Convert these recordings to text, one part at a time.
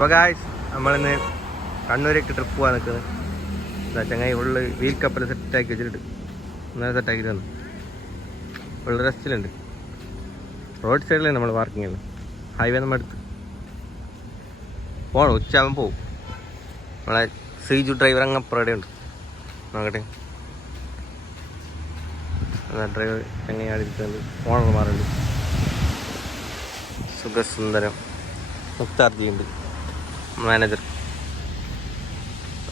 അപ്പോൾ ഗായ്സ് നമ്മളിന്ന് കണ്ണൂരേക്ക് ട്രിപ്പ് പോകാൻ നിൽക്കുന്നത്. ചങ്ങായി ഫുള്ള് വീൽ കപ്പൽ സെറ്റാക്കി വെച്ചിട്ട് ഇന്നലെ സെറ്റാക്കി തന്നു. ഫുള്ള് റെസ്റ്റിലുണ്ട്. റോഡ് സൈഡിലാണ് നമ്മൾ പാർക്കിംഗ് ചെയ്യുന്നത്. ഹൈവേ നമ്മൾ എടുത്ത് പോകണം. ഉച്ചയാകുമ്പോൾ പോവും. നമ്മളെ ശ്രീജു ഡ്രൈവർ അങ്ങ് അപ്പുറം ഉണ്ട്. നോക്കട്ടെ ഡ്രൈവർ ചങ്ങയാടി ഇരിക്കുന്നുണ്ട്. ഓണർ മാറുണ്ട്. സുഖസുന്ദരം മുക്താർജി ഉണ്ട് മാനേജർ.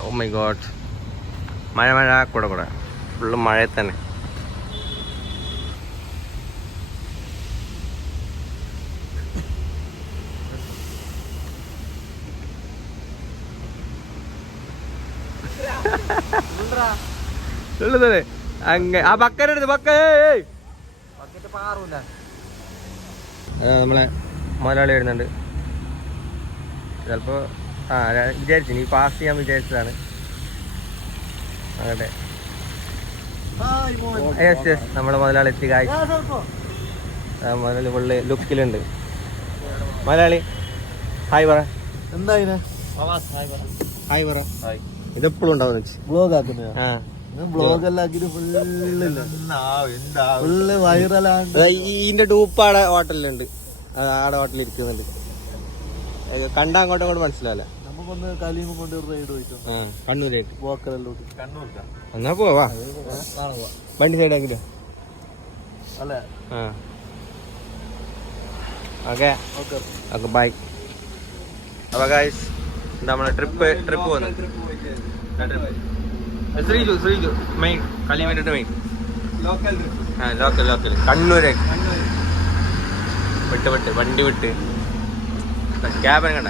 ഓ മൈ ഗോഡ്, മഴ കൂടെ ഫുള്ള് മഴയിൽ തന്നെ. ആ ബക്കറ്റ് നമ്മളെ മലയാളി വരുന്നുണ്ട്. ചിലപ്പോൾ വിചാരിച്ചു നീ പാസ് ചെയ്യാൻ വിചാരിച്ചതാണ്. അതെ യെസ് നമ്മളെ മുതലാളി എത്തി. മുതലാളി ഫുള്ള് ലുക്കിലുണ്ട്. മലയാളി ഹായ് പറ. എന്താ ഹായ് പറ. ഇതെപ്പോഴും ഉണ്ടാവും. ഇതിന്റെ ഡൂപ്പാടെ ഹോട്ടലിലുണ്ട്. ആടെ ഹോട്ടലിൽ ഇരിക്കുന്നുണ്ട്. കണ്ടാ അങ്ങോട്ടും അങ്ങോട്ട് മനസ്സിലാവില്ല. നമുക്കൊന്ന് കലിയും കൊണ്ട് റൈഡ് പോയിട്ട് കണ്ണൂരേക്ക് പോക്കരല്ലോട്ട് എന്നാ പോവാ. വണ്ടി സൈഡാക്കില്ലോ അല്ലേ? Okay okay bye. അപ്പൊ ഗൈസ് നമ്മളെ ട്രിപ്പ് പോകുന്നത് ശ്രീജു മെയിൻ കലിമേന്റെ മെയിൻ ലോക്കൽ കണ്ണൂരേക്ക് വിട്ട് വണ്ടി വിട്ട് ക്യാബിനെ കണ്ട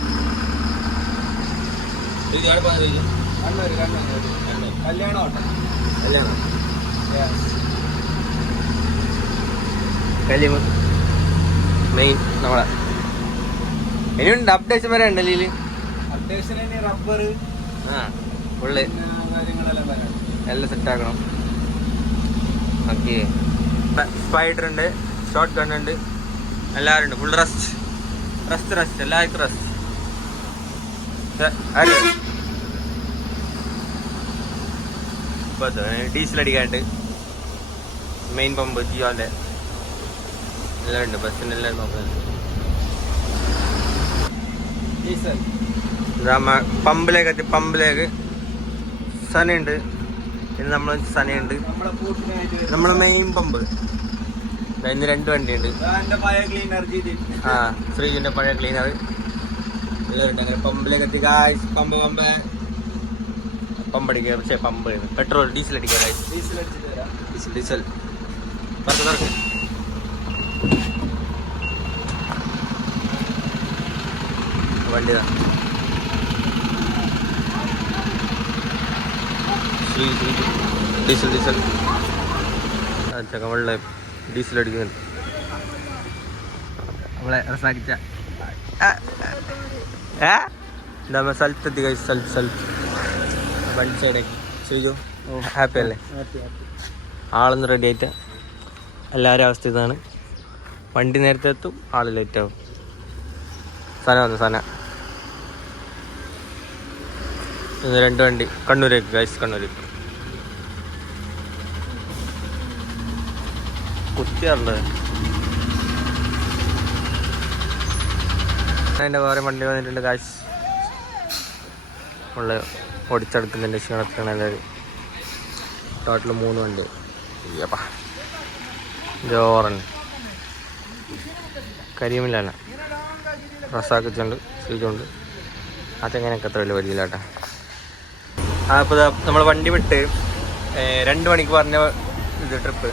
കലിമ മെയിൻ നമ്മളെ ഇനിയുണ്ട് അപ്ഡേഷൻ വരെ ഉണ്ട്. അല്ലേ റബ്ബർ ഫുള്ള് എല്ലാം സെറ്റ് ആക്കണം. ഓക്കെ സ്പൈഡർ ഉണ്ട്, ഷോർട്ട് ഗൺ ഉണ്ട്, എല്ലാവരും ഉണ്ട്. ഫുൾ റെസ്റ്റ് എല്ലാവർക്കും റെസ്റ്റ്. ഡീസൽ അടിക്കാണ്ട് മെയിൻ പമ്പ് ജിയോന്റെ എല്ലാം ഉണ്ട്. ബസ്സിന്റെ എല്ലാം നോക്കുന്നുണ്ട്. പമ്പിലേക്ക് സനയുണ്ട്. പിന്നെ നമ്മൾ സനയുണ്ട്. നമ്മളെ മെയിൻ പമ്പ് ഇന്ന് 2 വണ്ടിയുണ്ട്. ശ്രീജിന്റെ പഴയ ക്ലീനർ എല്ലാവരും അങ്ങനെ പമ്പിലേക്ക് എത്തി. പമ്പടിക്കുക. പക്ഷേ പമ്പ് പെട്രോൾ ഡീസൽ അടിക്കുക. ഡീസൽ തുറക്ക് വണ്ടി ഡീസൽ ചക്കവെള്ള ഡീസൽ അടിക്കുന്നുണ്ട്. നമ്മളെ റസാക്കിച്ച നമ്മൾ സ്ഥലത്തെത്തി. സ്ഥലത്ത് വണ്ടി സൈഡേക്ക് ശ്രീജു ഹാപ്പി അല്ലേ? ആളൊന്ന് റെഡി ആയിട്ട് എല്ലാവരും അവസ്ഥ ഇതാണ്. വണ്ടി നേരത്തെ എത്തും, ആള് ലേറ്റ് ആവും. സന ഇന്ന് 2 വണ്ടി കണ്ണൂരേക്ക് കണ്ണൂരേക്ക് കുത്തിയാറുള്ളത്. അതിൻ്റെ വേറെ വണ്ടി വന്നിട്ടുണ്ട്. കാശ് ഉള്ള ഓടിച്ചെടുക്കുന്നതിൻ്റെ ക്ഷീണത്തിലാണ് എല്ലാവരും. ടോട്ടൽ 3 വണ്ടി. അയ്യപ്പാ ജോറൻ കരിമില്ലാണ് റസാക്കിച്ചുണ്ട്, ശ്രീജുണ്ട്. അതെങ്ങനെയൊക്കെ അത്ര വലിയ വരിയില്ലാട്ടാ. അപ്പോൾ നമ്മൾ വണ്ടി വിട്ട് 2 മണിക്ക് പറഞ്ഞ ഇത് ട്രിപ്പ്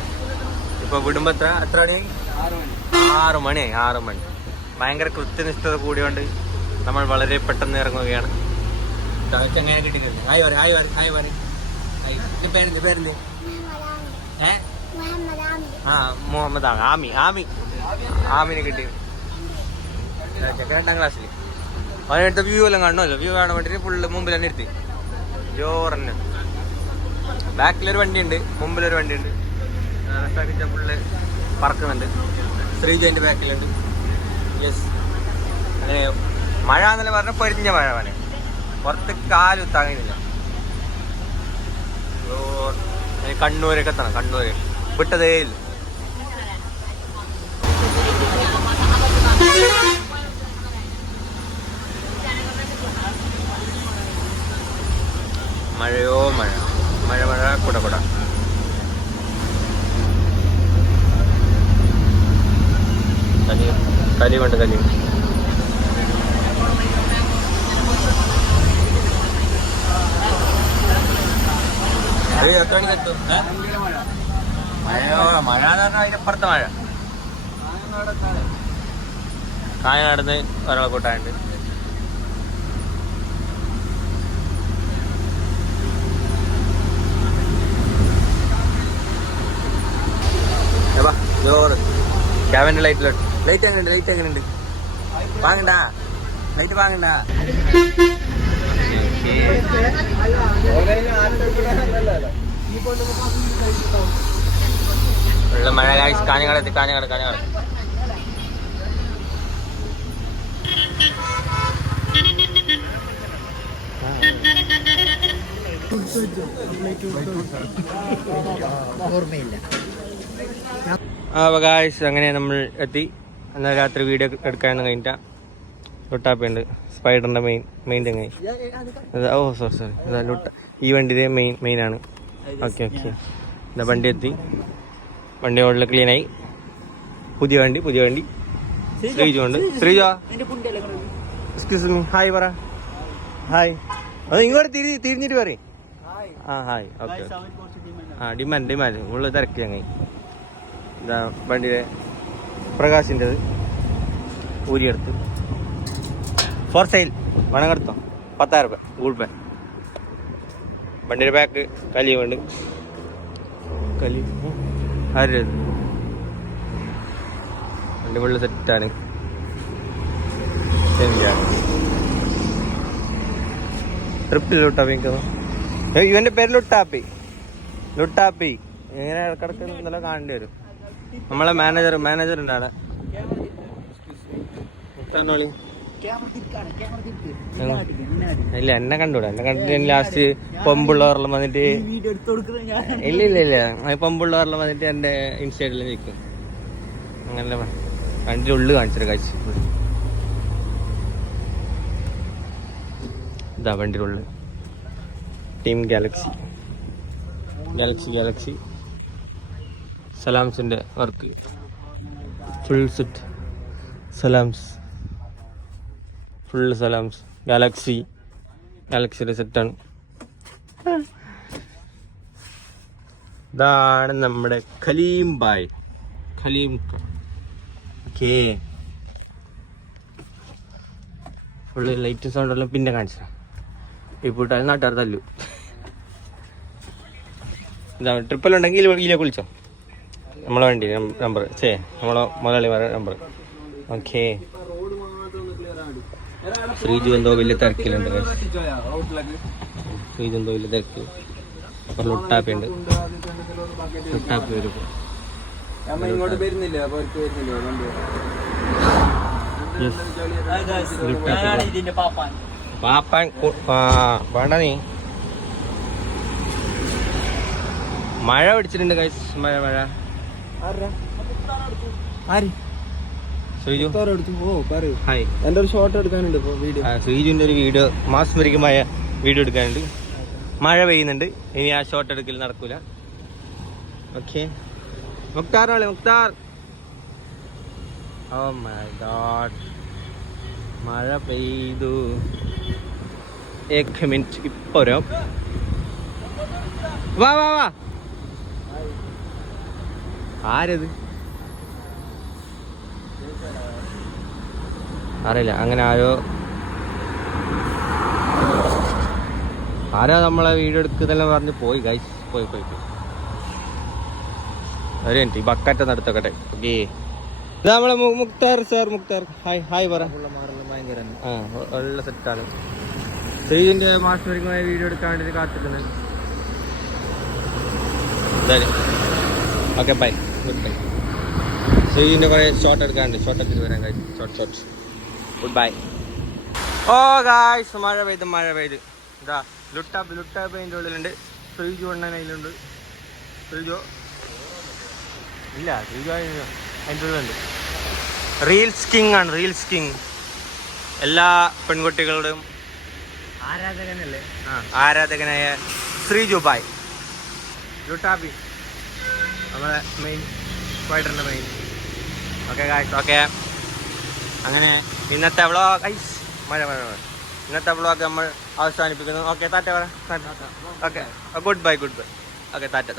ഇപ്പോൾ വിടുമ്പോൾ എത്ര മണി? 6 മണി. ഭയങ്കര കൃത്യനിഷ്ഠത കൂടിയോണ്ട് നമ്മൾ വളരെ പെട്ടെന്ന് ഇറങ്ങുകയാണ്. എങ്ങനെ കിട്ടിക്കുന്നത്? പേരെന്ത്? മുഹമ്മദ് ആമിനെ കിട്ടി. 2ാം ക്ലാസ്സിൽ അവനെടുത്ത വ്യൂ എല്ലാം കാണണമല്ലോ. വ്യൂ കാണാൻ വേണ്ടിയിട്ട് ഫുള്ള് മുമ്പിൽ തന്നെ ഇരുത്തി ജോറന്നെ. ബാക്കിലൊരു വണ്ടിയുണ്ട്, മുമ്പിലൊരു വണ്ടിയുണ്ട്. ഫുള്ള് പറക്കുന്നുണ്ട്. ശ്രീജന്റെ ബാക്കിലുണ്ട്. യെസ് അങ്ങനെ മഴ എന്നല്ല പറഞ്ഞ പൊരിഞ്ഞ മഴ മനെ പുറത്ത് കാലുത്താകുന്നില്ല. കണ്ണൂരൊക്കെ എത്തണം. കണ്ണൂര് വിട്ടതേ ഇല്ല. മഴയോ മഴ, മഴ മഴ കുട കുട. കലിയുണ്ട് കലി. എത്ര മണിക്ക് എത്തും? മഴയോ മഴ എന്ന് പറഞ്ഞാൽ അതിനപ്പുറത്തെ മഴ. കായനാടുന്ന് ഒരാളെ കൂട്ടാനുണ്ട്. ജോറ് ക്യാബിൻ്റെ ലൈറ്റിലോട്ട്. ലൈറ്റ് എങ്ങനെയുണ്ട്? ലൈറ്റ് എങ്ങനെയുണ്ട്? വാങ്ങണ്ട ലൈറ്റ് വാങ്ങണ്ട. ഉള്ള മഴ കാഞ്ഞങ്ങാട് കാഞ്ഞങ്ങാട് കാഞ്ഞങ്ങാട്. ഓർമ്മയില്ല. അപ്പോൾ ഗായ്സ് അങ്ങനെ നമ്മൾ എത്തി. എന്നാൽ രാത്രി വീഡിയോ എടുക്കാമെന്ന് കഴിഞ്ഞിട്ടാ. ലുട്ടാപ്പയുണ്ട്, സ്പൈഡറിൻ്റെ മെയിൻ തെങ്ങായി. ഓ സോറി ഇതാ ലുട്ട. ഈ വണ്ടിയുടെ മെയിനാണ്. ഓക്കെ ഇതാ വണ്ടി എത്തി. വണ്ടി ഉള്ളിൽ ക്ലീനായി. പുതിയ വണ്ടി ശ്രീജു ഉണ്ട്. ശ്രീജോ എക്സ്ക്യൂസ് മീ, ഹായ് പറ. ഹായ്. അത് ഇങ്ങോട്ട് തിരിഞ്ഞിട്ട് പറയും. ഹായ്. ഓക്കെ ഡിമാൻഡ് ഉള്ള തിരക്ക് ഞങ്ങൾ. ഇതാ വണ്ടിയുടെ പ്രകാശിൻ്റെത് ഊരിയെടുത്ത് ഫോർ സെയിൽ വേണം എടുത്തോ. 10,000 രൂപ ഗൂഗിൾ പേ. വണ്ടിയുടെ ബാക്ക് കലിയുണ്ട്. കലി ആര് വണ്ടി ഫുള്ള് സെറ്റാണ്. ട്രിപ്പിൽ ലുട്ടാപ്പിക്കുന്നു. ഇവന്റെ പേര് ലുട്ടാപ്പി. എങ്ങനെ ഇടക്കിടക്ക് ഇന്നലെ കാണേണ്ടി വരും. നമ്മളെ മാനേജർ ഉണ്ട് അവിടെ. ഇല്ല എന്നെ കണ്ടൂടാ. എന്നെ കണ്ടിട്ട് ലാസ്റ്റ് പൊമ്പുള്ളവരെല്ലാം വന്നിട്ട് ഇല്ല പൊമ്പുള്ളവരെല്ലാം വന്നിട്ട് എന്റെ ഇൻസ്റ്റയിൽ നിൽക്കും. അങ്ങനെ വണ്ടിയുടെ ഉള്ളു കാണിച്ചൊരു കാഴ്ച. ഇതാ വണ്ടിയുടെ ഉള്ളു. ടീം ഗാലക്സി സലാംസിന്റെ വർക്ക് ഫുൾ സെറ്റ്. സലാംസ് ഗാലക്സിയുടെ സെറ്റാണ്. ഇതാണ് നമ്മുടെ ഖലീം ഓക്കേ. ഫുള്ള് ലൈറ്റ് സൗണ്ടെല്ലാം പിന്നെ കാണിച്ചാ. ഇപ്പോൾ ഇട്ടാലും നാട്ടുകാർ തല്ലു. ഇതാ ട്രിപ്പെല്ലാം ഉണ്ടെങ്കിൽ ഇതിലേക്ക് വിളിച്ചോ. നമ്മളെ വണ്ടി നമ്പർ നമ്മളെ മുതലാളിമാരുടെ നമ്പർ. ഓക്കെ. ശ്രീജു എന്തോ വലിയ തിരക്കിലുണ്ട്. ലുട്ടാപ്പി ഉണ്ട്. ലുട്ടാപ്പി വരും. പാപ്പാൻ വേണ്ട നീ. മഴ പിടിച്ചിട്ടുണ്ട് ഗൈസ്. മഴ ശ്രീജു ഹായ്. എന്റെ ഒരു ഷോട്ട് എടുക്കാനുണ്ട് വീഡിയോ. ശ്രീജുവിന്റെ ഒരു വീഡിയോ മാസ്മരികമായ വീഡിയോ എടുക്കാനുണ്ട്. മഴ പെയ്യുന്നുണ്ട്. ഇനി ആ ഷോട്ട് എടുക്കൽ നടക്കൂല. Okay. Mukhtar. Oh my God, മഴ പെയ്തു. 1 മിനിറ്റ് ഇപ്പൊ വരാം. വാ ആരത് അറിയില്ല. അങ്ങനെ ആരോ നമ്മളെ വീഡിയോ എടുക്കുന്നെല്ലാം പറഞ്ഞ് പോയി ഗൈസ്. പോയി ഒരു മിനിറ്റ്. ഈ ബക്കറ്റ് നടത്തക്കട്ടെ. ഓക്കെ. ഇത് നമ്മളെ മുക്താർ ഹായ് പറ. ഉള്ള സെറ്റാണ്. ശ്രീജിന്റെ മാസ്റ്ററിങ്ങുമായ വീഡിയോ എടുക്കാൻ വേണ്ടി കാത്തിട്ടുണ്ട്. Okay bye, good bye. ശ്രീജിന്റെ കുറെ ഷോട്ട് എടുക്കാനുണ്ട്. ഷോട്ട് എടുത്തിട്ട് വരാം ഗൈസ്. Shot good bye. ഓ ഗായ്സ് മഴ പെയ്ത് ഇതാ ലുട്ടാപ്പ് അതിൻ്റെ ഉള്ളിലുണ്ട്. ശ്രീജു അണ്ണൻ അതിലുണ്ട്. ശ്രീജു അതിൻ്റെ ഉള്ളിലുണ്ട്. റീൽസ് കിങ് എല്ലാ പെൺകുട്ടികളുടെയും ആരാധകനല്ലേ? ആരാധകനായ ശ്രീജു ബായ് ലുട്ടാപ്പി നമ്മളെ മെയിൻ സ്പൈഡറിൻ്റെ മെയിൻ. Okay guys, okay. അങ്ങനെ ഇന്നത്തെ വ്ളോഗ് മഴ ഇന്നത്തെ വ്ളോഗ് നമ്മൾ അവസാനിപ്പിക്കുന്നു. ഓക്കെ, ടാറ്റ പറ. Okay, good bye. Okay, Tata.